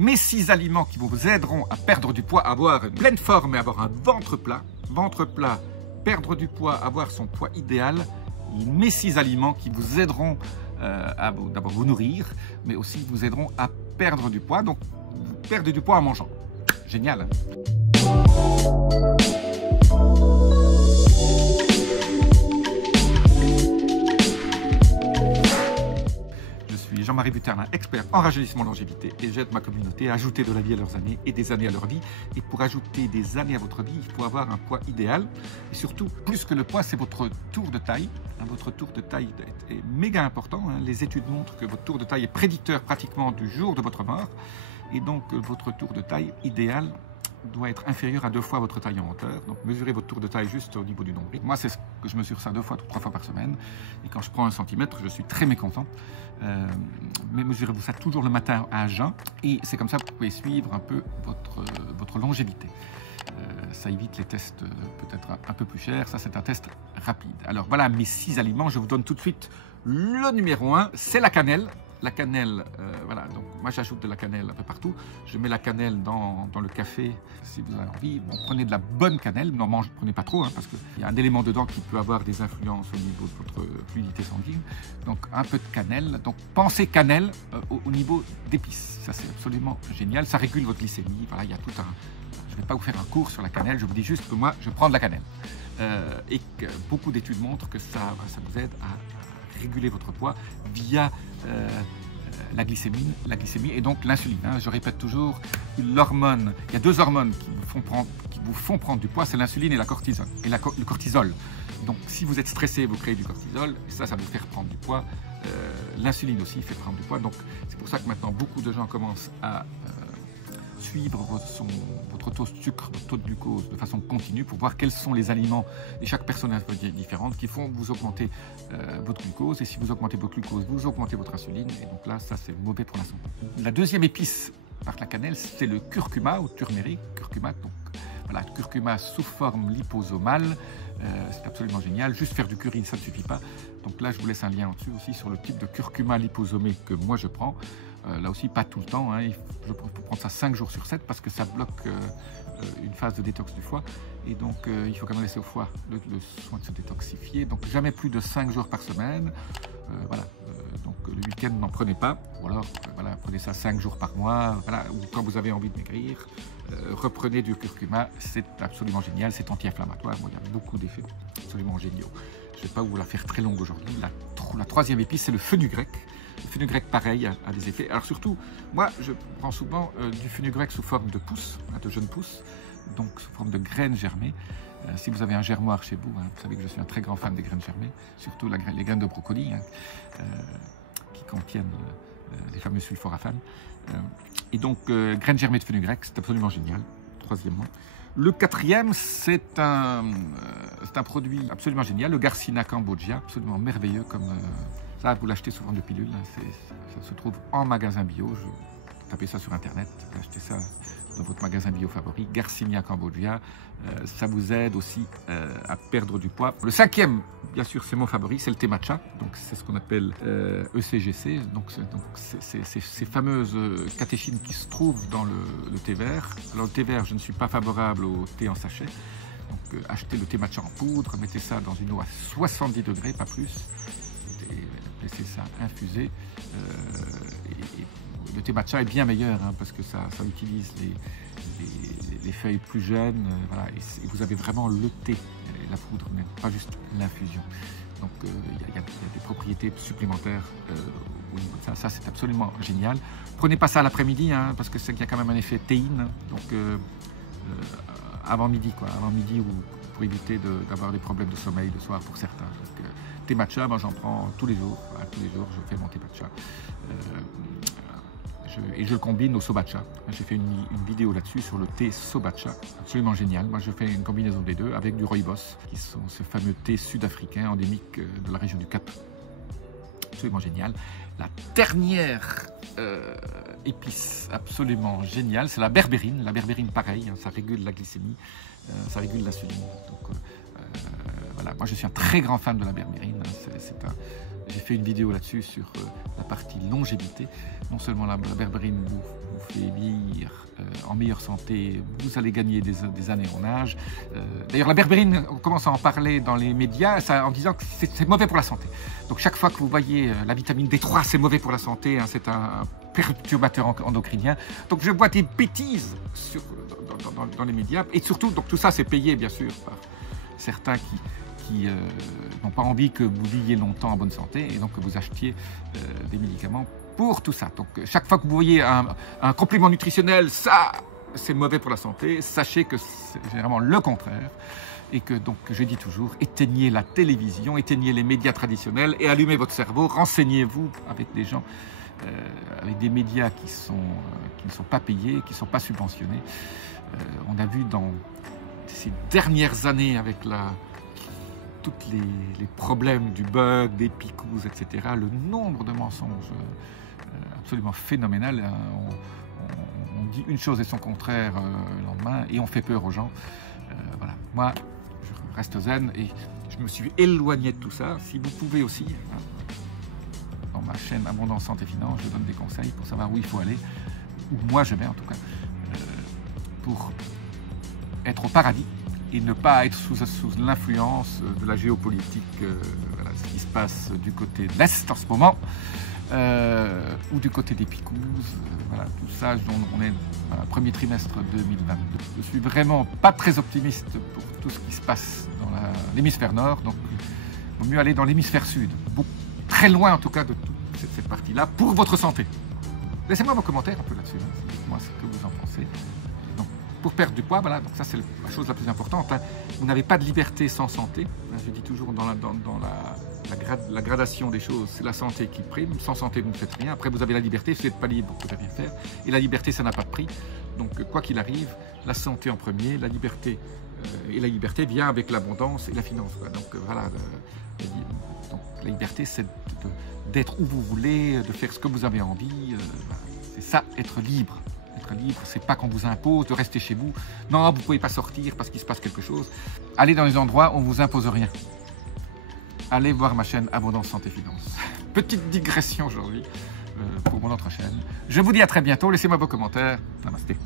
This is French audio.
mes 6 aliments qui vous aideront à perdre du poids, à avoir une pleine forme et avoir un ventre plat. Ventre plat, perdre du poids, avoir son poids idéal. Mes 6 aliments qui vous aideront à d'abord vous nourrir, mais aussi vous aideront à perdre du poids. Donc, vous perdez du poids en mangeant. Génial, hein? Jean-Marie Buterlin, expert en rajeunissement longévité, et j'aide ma communauté à ajouter de la vie à leurs années et des années à leur vie. Et pour ajouter des années à votre vie, il faut avoir un poids idéal. Et surtout, plus que le poids, c'est votre tour de taille. Votre tour de taille est méga important. Les études montrent que votre tour de taille est prédicteur pratiquement du jour de votre mort. Et donc, votre tour de taille idéal doit être inférieur à 2 fois votre taille en hauteur. Donc, mesurez votre tour de taille juste au niveau du nombril. Moi, c'est ce que je mesure ça 2 fois, 3 fois par semaine. Et quand je prends 1 centimètre, je suis très mécontent. Mais mesurez-vous ça toujours le matin à jeun. Et c'est comme ça que vous pouvez suivre un peu votre longévité. Ça évite les tests peut-être un peu plus chers. Ça, c'est un test rapide. Alors, voilà mes 6 aliments. Je vous donne tout de suite le numéro 1. C'est la cannelle. La cannelle, voilà, donc moi j'ajoute de la cannelle un peu partout. Je mets la cannelle dans le café si vous avez envie. Bon, prenez de la bonne cannelle, non, prenez pas trop, hein, parce qu'il y a un élément dedans qui peut avoir des influences au niveau de votre fluidité sanguine. Donc un peu de cannelle. Donc pensez cannelle au niveau d'épices. Ça c'est absolument génial. Ça régule votre glycémie. Voilà, il y a tout un. Je ne vais pas vous faire un cours sur la cannelle. Je vous dis juste que moi je prends de la cannelle et que beaucoup d'études montrent que ça vous aide à réguler votre poids via la glycémie et donc l'insuline. Hein. Je répète toujours, l'hormone, il y a 2 hormones qui vous font prendre du poids, c'est l'insuline et le cortisol. Donc si vous êtes stressé, vous créez du cortisol, et ça va vous faire prendre du poids. L'insuline aussi fait prendre du poids. Donc c'est pour ça que maintenant beaucoup de gens commencent à suivre votre taux de sucre, votre taux de glucose de façon continue pour voir quels sont les aliments, et chaque personne est différente, qui font vous augmenter votre glucose. Et si vous augmentez votre glucose, vous augmentez votre insuline. Et donc là, ça c'est mauvais pour la santé. La deuxième épice par la cannelle, c'est le curcuma ou turmeric. Curcuma, donc voilà, curcuma sous forme liposomale. C'est absolument génial. Juste faire du curry, ça ne suffit pas. Donc là, je vous laisse un lien en dessous aussi sur le type de curcuma liposomé que moi je prends. Là aussi, pas tout le temps. Hein. Je peux prendre ça 5 jours sur 7 parce que ça bloque une phase de détox du foie. Et donc, il faut quand même laisser au foie le soin de se détoxifier. Donc, jamais plus de 5 jours par semaine. Voilà. Donc, le week-end, n'en prenez pas. Ou alors, voilà, prenez ça 5 jours par mois. Voilà. Ou quand vous avez envie de maigrir, reprenez du curcuma. C'est absolument génial. C'est anti-inflammatoire. Bon, il y a beaucoup d'effets absolument géniaux. Je ne vais pas vous la faire très longue aujourd'hui. La troisième épice, c'est le fenugrec. Le fenugrec, pareil, a des effets. Alors surtout, moi, je prends souvent du fenugrec sous forme de pousses, de jeunes pousses, donc sous forme de graines germées. Si vous avez un germoir chez vous, vous savez que je suis un très grand fan des graines germées, surtout les graines de brocoli, qui contiennent les fameux sulforaphanes. Et donc, graines germées de fenugrec, c'est absolument génial, troisièmement. Le quatrième, c'est un produit absolument génial, le Garcinia cambogia, absolument merveilleux comme... Ça, vous l'achetez souvent de pilules, ça se trouve en magasin bio. Tapez ça sur internet, vous achetez ça dans votre magasin bio favori, Garcinia cambogia. Ça vous aide aussi à perdre du poids. Le cinquième, bien sûr, c'est mon favori, c'est le thé matcha. Donc c'est ce qu'on appelle ECGC. Donc ces fameuses catéchines qui se trouvent dans le thé vert. Alors le thé vert, je ne suis pas favorable au thé en sachet. Donc achetez le thé matcha en poudre, mettez ça dans une eau à 70 degrés, pas plus. Laissez ça infuser. Et le thé matcha est bien meilleur parce que ça utilise les feuilles plus jeunes. Voilà, et vous avez vraiment le thé, la poudre, même pas juste l'infusion. Donc il y a des propriétés supplémentaires au niveau de ça. Ça, c'est absolument génial. Prenez pas ça l'après-midi parce que c'est qu'il y a quand même un effet théine. Donc avant midi, avant midi, pour éviter d'avoir des problèmes de sommeil le soir pour certains. Donc, thé matcha, moi j'en prends tous les jours. Voilà, tous les jours, je fais mon thé matcha. Et je le combine au sobacha. J'ai fait une vidéo là-dessus sur le thé sobacha, absolument génial. Moi, je fais une combinaison des deux avec du rooibos, qui sont ces fameux thés sud-africains endémiques de la région du Cap. Absolument génial. La dernière épice absolument géniale, c'est la berbérine. La berbérine, pareil, ça régule la glycémie, ça régule l'insuline. Donc, voilà, moi je suis un très grand fan de la berbérine. J'ai fait une vidéo là-dessus sur la partie longévité. Non seulement la berbérine vous vous fait vieillir en meilleure santé, vous allez gagner des années en âge. D'ailleurs, la berbérine, on commence à en parler dans les médias en disant que c'est mauvais pour la santé. Donc chaque fois que vous voyez la vitamine D3, c'est mauvais pour la santé, hein, c'est un perturbateur endocrinien. Donc je vois des bêtises dans les médias. Et surtout, donc tout ça, c'est payé, bien sûr, par certains qui n'ont pas envie que vous viviez longtemps en bonne santé et donc que vous achetiez des médicaments pour tout ça. Donc chaque fois que vous voyez un complément nutritionnel, ça c'est mauvais pour la santé, sachez que c'est généralement le contraire et que donc je dis toujours, éteignez la télévision, éteignez les médias traditionnels et allumez votre cerveau, renseignez-vous avec des gens, avec des médias qui ne sont pas payés, qui ne sont pas subventionnés. On a vu dans ces dernières années avec tous les problèmes du bug, des picous, etc., le nombre de mensonges absolument phénoménal. On dit une chose et son contraire le lendemain et on fait peur aux gens. Voilà. Moi, je reste zen et je me suis éloigné de tout ça. Si vous pouvez aussi, dans ma chaîne Abondance Santé Finance, je donne des conseils pour savoir où il faut aller, où moi je vais en tout cas, pour être au paradis et ne pas être sous l'influence de la géopolitique, voilà, ce qui se passe du côté de l'Est en ce moment, ou du côté des picous, voilà, tout ça, on est dans le premier trimestre 2022. Je suis vraiment pas très optimiste pour tout ce qui se passe dans l'hémisphère nord, donc il vaut mieux aller dans l'hémisphère sud, très loin en tout cas de toute cette partie-là, pour votre santé. Laissez-moi vos commentaires un peu là-dessus, hein, dites-moi ce que vous en pensez. Pour perdre du poids, voilà, donc ça c'est la chose la plus importante. Hein. Vous n'avez pas de liberté sans santé. Je dis toujours dans la gradation des choses, c'est la santé qui prime. Sans santé, vous ne faites rien. Après, vous avez la liberté, si vous n'êtes pas libre, vous ne pouvez rien faire. Et la liberté, ça n'a pas de prix. Donc, quoi qu'il arrive, la santé en premier, la liberté. Et la liberté vient avec l'abondance et la finance. Quoi. Donc, voilà. Donc, la liberté, c'est d'être où vous voulez, de faire ce que vous avez envie. Voilà. C'est ça, être libre. Être libre, c'est pas qu'on vous impose de rester chez vous. Non, vous ne pouvez pas sortir parce qu'il se passe quelque chose. Allez dans les endroits où on ne vous impose rien. Allez voir ma chaîne Abondance Santé Finance. Petite digression aujourd'hui pour mon autre chaîne. Je vous dis à très bientôt. Laissez-moi vos commentaires. Namasté.